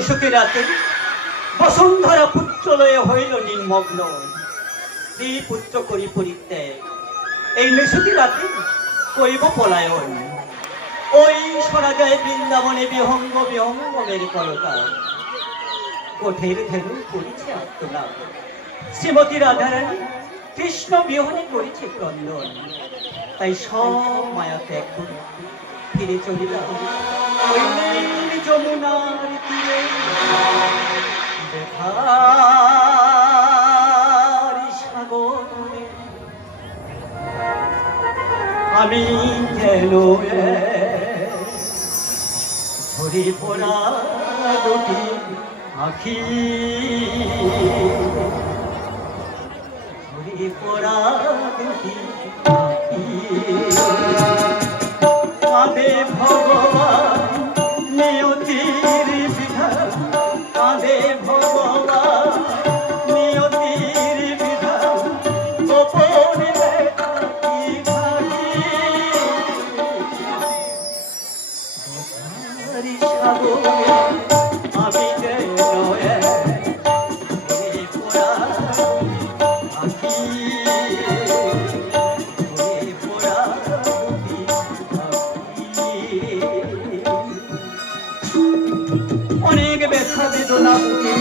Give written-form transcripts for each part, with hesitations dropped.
নিশুতি রাতে বসুন্ধরা পুত্রলয়ে হইল নির্মগ্ন। স্ত্রী পুত্র করি পরিত্যাগ, এই নিশুতি রাতে করিব পলায়ন। ওই শোনা যায় বৃন্দাবনে বিহঙ্গ বিহঙ্গমের কলকার। কোঠের ধেনু করিছে আত্মনাদ, শ্রীমতী রাধারানী কৃষ্ণ বিহনে করেছে ক্রন্দন। তাই সব মায়া ত্যাগ করে ফিরে চলিলাম ওই নীল যমুনার তীরে। দেখার সাগরে আমি যেন ঝরে পড়া দুটি আখি, ঝরে পড়া দুটি আখি। কাঁদে ভগবান নিয়তির বিধান, কাঁদে ভগবান নিয়তির বিধান। গোপন ব্যথা কি ভাবি সাগরে আমি যেন অনেক ব্যথা বেদনা বুকে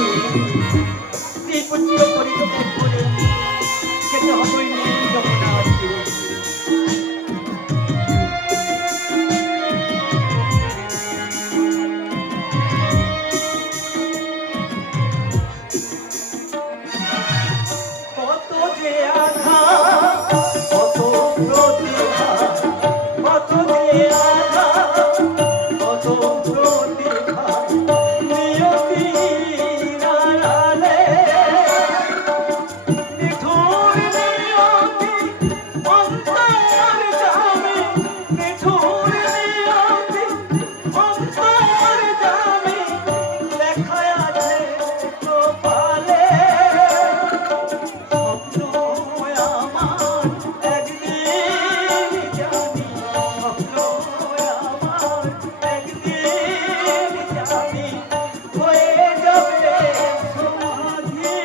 নিয়ে পুত্র পরিত্যাগ করে যেতে হবে নীল যমুনার তীরে। কত যে আঘাত, কত প্রতিঘাত, কত যে আঘাত, কত প্রতিঘাত। নিয়তির আড়ালে নিঠুর নিয়তি অন্তর জামে, নিঠুর নিয়তি অন্তর জামে। লেখা আছে কপালে স্বপ্ন আমার একদিন জানি, স্বপ্ন আমার একদিন জানি হয়ে যাবে সমাধি।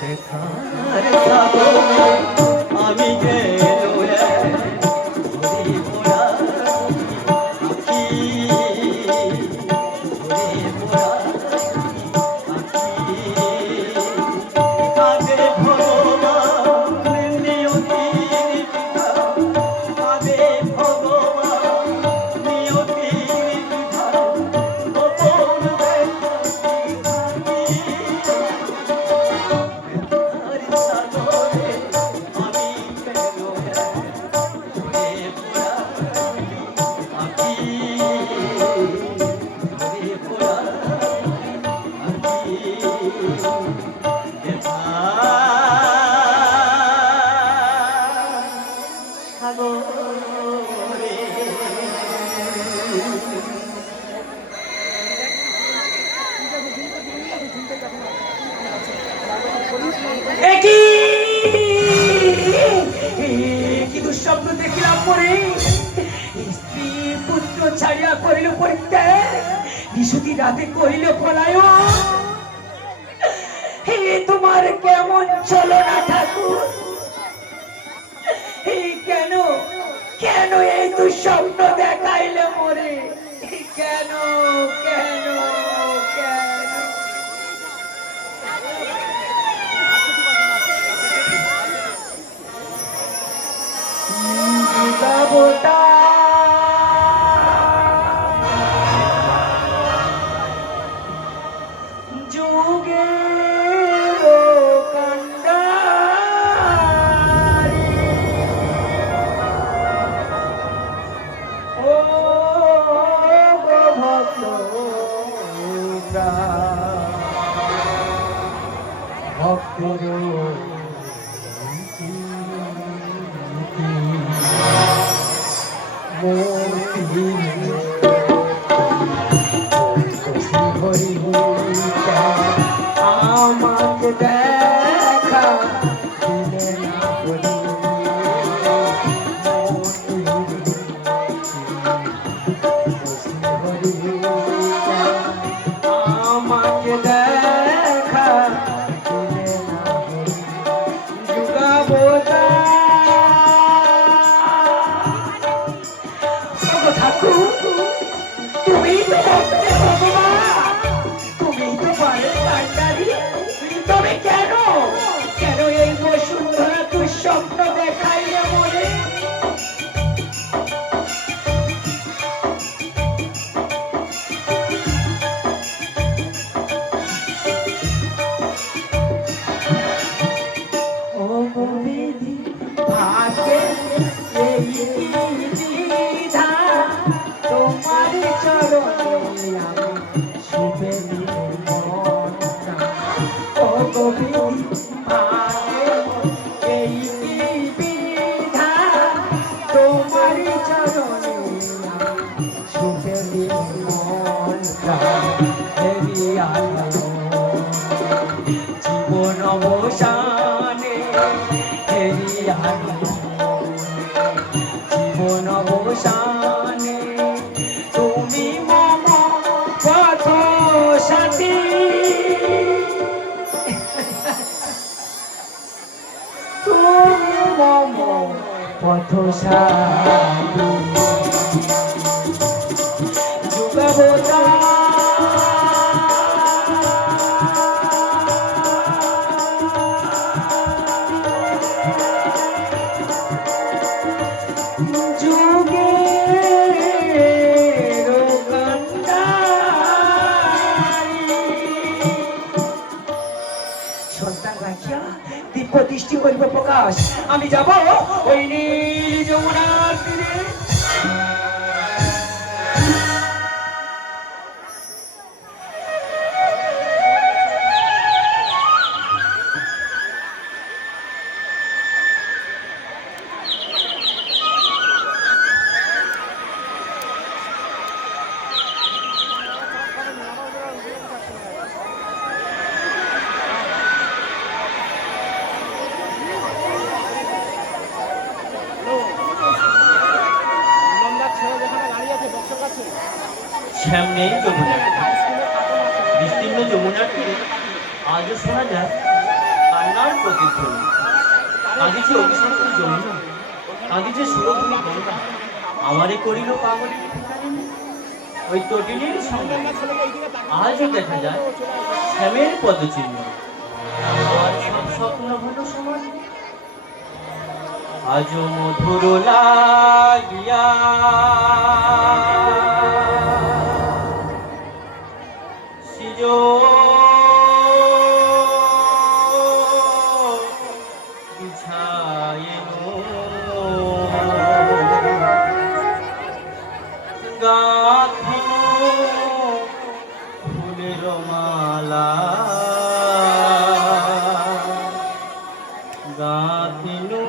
দেখার সাগরে আমি যেন ঝরে পড়া আখি, ঝরে পড়া আখি। কাঁদে ভগবান নিয়তির বিধান, কাঁদে ভগবান নিয়তির বিধান। গোপন ব্যথা কি ভাবি ব্যথার সাগরে আমি যেন ঝরে পড়া আখি, ঝরে পড়া আখি। সাগরে কি দুঃস্বপ্ন দেখিলাম পরে, স্ত্রী পুত্র ছাড়িয়া করিল পরিত্যাগ, নিশুতি রাতে করিল পলায়ন। হে তোমার কেমন চলো না ঠাকুর, কেন কেন এই দুঃস্বপ্ন দেখাইলে মরে, কেন কেন কেন? জীবাবতা যুগে কান্ডারি, ও ভক্ত ভক্তের আমাকে দেখা দিলে না বলি কবি এই বিধান তোমারই চরণে সুখে দিন মন হেরিয়া জীবন অবসানে হেরিয়া জীবন অবসানে তুমি মম পথ সাথী তুমি মম পথ সাথী যুগবতা প্রতিষ্ঠি করিব প্রকাশ আমি যাব ওই নীল যমুনার তীরে সামনে যমুনা বিস্তীর্ণ যমুনার তীরে আজও শোনা যায় কান্নার প্রতিধ্বনি কাঁদিছে অভিশপ্ত যমুনা কাঁদিছে সুরধুনি গঙ্গা আমারে করিল পাগলের ঠিকানা ওই তটিনীর সঙ্গে আজও দেখা যায় শ্যামের পদচিহ্ন আর সব স্বপ্ন হল সমান আজও মধুর লাগিয়া বিছায়েনো গাঁথিনো ফুলের মালা গাঁথিনো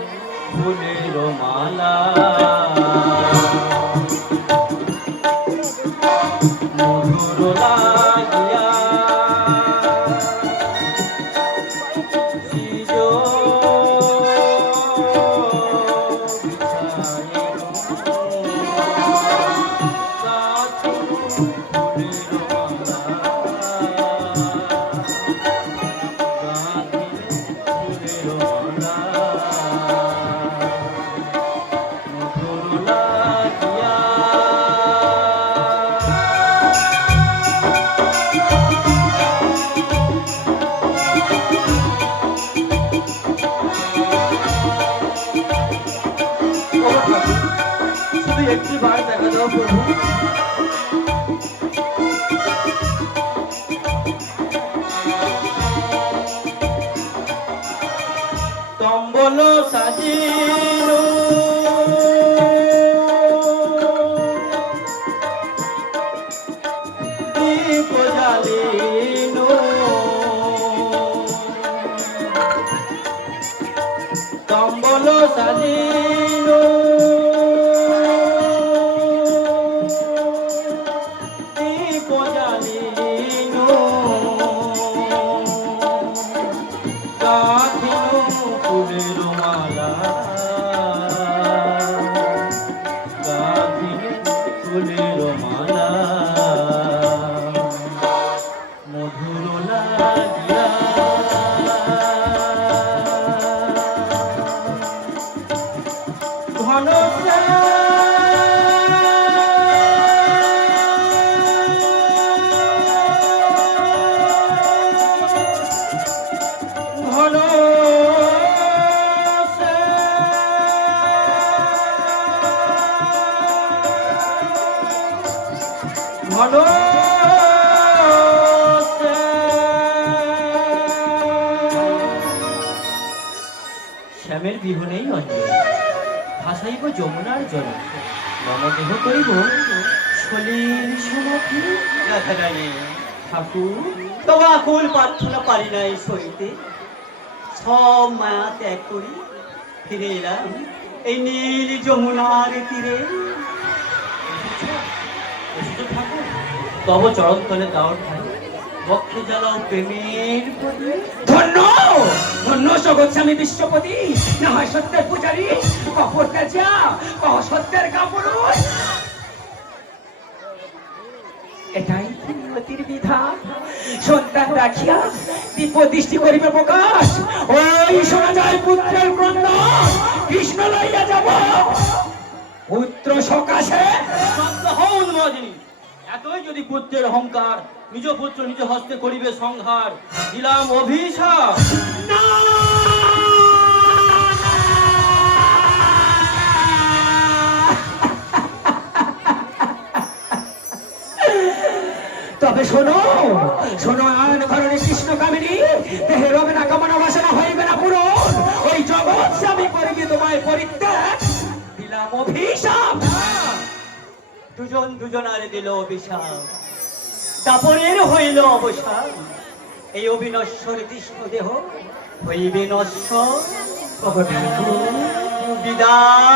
ফুলের মালা মধুর লাগিয়া একটি বার দেখা দাও প্রভু কম্বল সাজিনো দীপ জ্বালিনো কম্বল সাজিনো ফুলের মালা ফুলের মালা মধুর লাগিয়া ঘন ঘন শ্যামের বিহনেই অঞ্জলি ভাসাইব যমুনার জল নমদেহ করিব সলিল সমাধি ঠাকুর তবে আকুল প্রার্থনা পারি নাই সইতে, সব মায়া ত্যাগ করি ফিরে এলাম এই নীল যমুনার তীরে। ঠাকুর তব চরণ তলে দাও ঠাই, বক্ষে জ্বালাও প্রেমের প্রদীপ। ধন্য ধন্য জগৎ স্বামী বিশ্বপতি, না হয় সত্যের পূজারী, কপট কাজিয়া, কহ সত্যের কাপুরুষ। এটাই নিয়তির বিধান, সন্তান রাখিয়া দিব্য দৃষ্টি করিবে প্রকাশ। ওই শোনা যায় পুত্রের ক্রন্দন, কৃষ্ণ লইয়া যাব পুত্র সকাশে। উন্মোদিনী, এতই যদি পুত্রের অহংকার, নিজ পুত্র নিজ হস্তে করিবে সংহার, দিলাম অভিশাপ। না তবে শোনো শোনো, আন ঘরণে কৃষ্ণ কামিনী, দেহে রবে না কামনা বাসনা, হইবে না পূরণ। ওই জগৎ স্বামী করিবে তোমায় পরিত্যাগ, দিলাম অভিশাপ। দুজন দুজনারে দিল অভিশাপ, দাপরের হইল অবসান। এই অবিনশ্বর কৃষ্ণ দেহ হইবে নশ্বর। বিদায়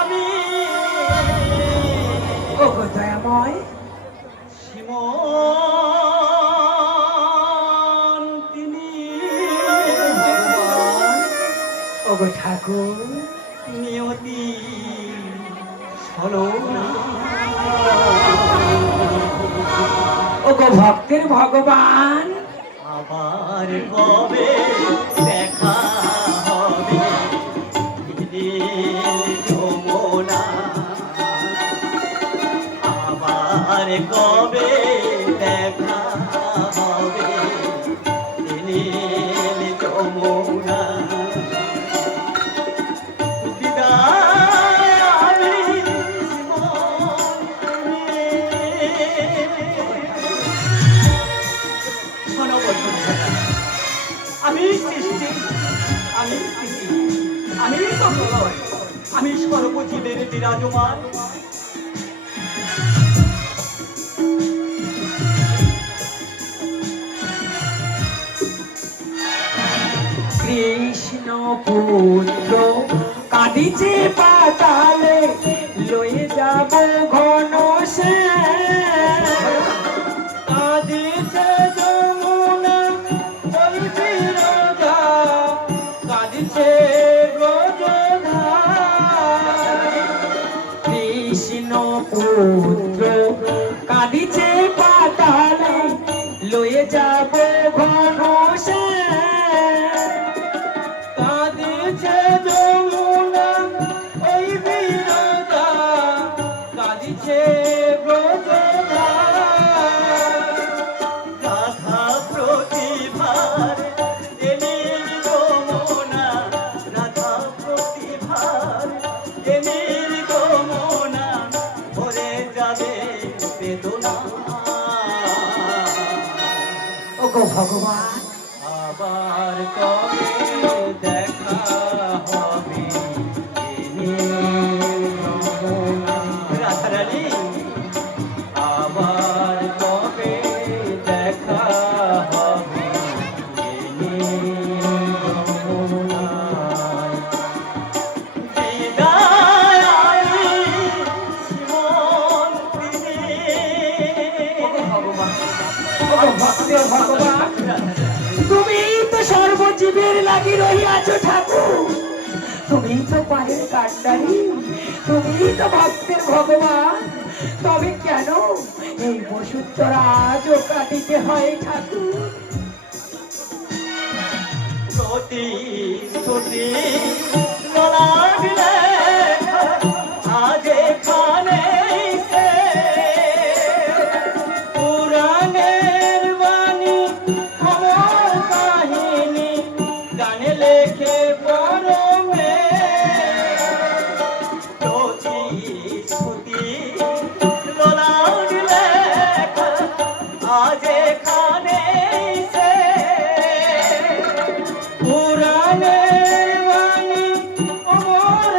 আমি দয়াময় শ্রীমন তিনি ওগো ঠাকুর, নিয়তি শোনো। ওগো ভক্তের ভগবান, আবার কবে দেখা হবে যমুনা, আবার কবে দেখা হবে যমুনা। বিদায় আমি শোনো বসুন্ধরা, আমি সৃষ্টি, আমি স্থিতি, আমি তো প্রলয়, আমি সর্বজীবের বিরাজমান। কৃষ্ণ পুত্র কাঁদিছে পাতালে, লয়ে যাব ঘন সে। কাঁদিছে যমুনা ওই বিরজা, কাঁদিছে ব্রজধার। কৃষ্ণ পুত্র কাঁদিছে পাতালে, লয়ে যাব ঘন সে। কাঁদিছে যমুনা ওই বিরজা, কাঁদিছে ব্রজধার। রাধা প্রতিভার এনি যমুনা, রাধা প্রতিভার এনি যমুনা, ভরে যাবে বেদনা। ওগো ভগবান, আবার কবে দেখা হবে রাধারানী, আবার কবে দেখা হবে বিদায় আমি শ্রীমন্তিনী। ভগবান, ওগো ভক্তের ভগবান, তুমি তো সর্বজীবের লাগি রহিয়াছ ঠাকুর। তুমি তো পায়ের কান্ডারি, তুমি তো ভক্তের ভগবান। তবে কেন এই বসুন্ধরা আজও কাটিতে হয় ঠাকুর? প্রতিশ্রুতি লাগলে আজ এখানে সে, পুরাণের বাণী আমার কাহিনী গানে লেখে পরমে। প্রতিশ্রুতি লাগলে আজ এখানে সে, পুরাণের বাণী অমর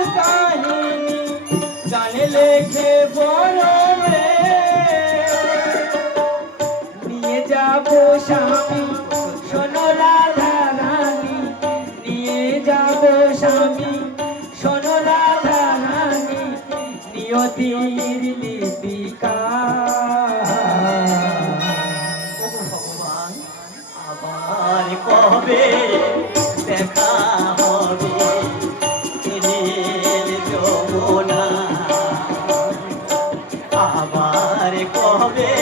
মৃত্তিকা। ও ভগবান, আবার কবে দেখা হবে এ নীল যমুনা, আবার কবে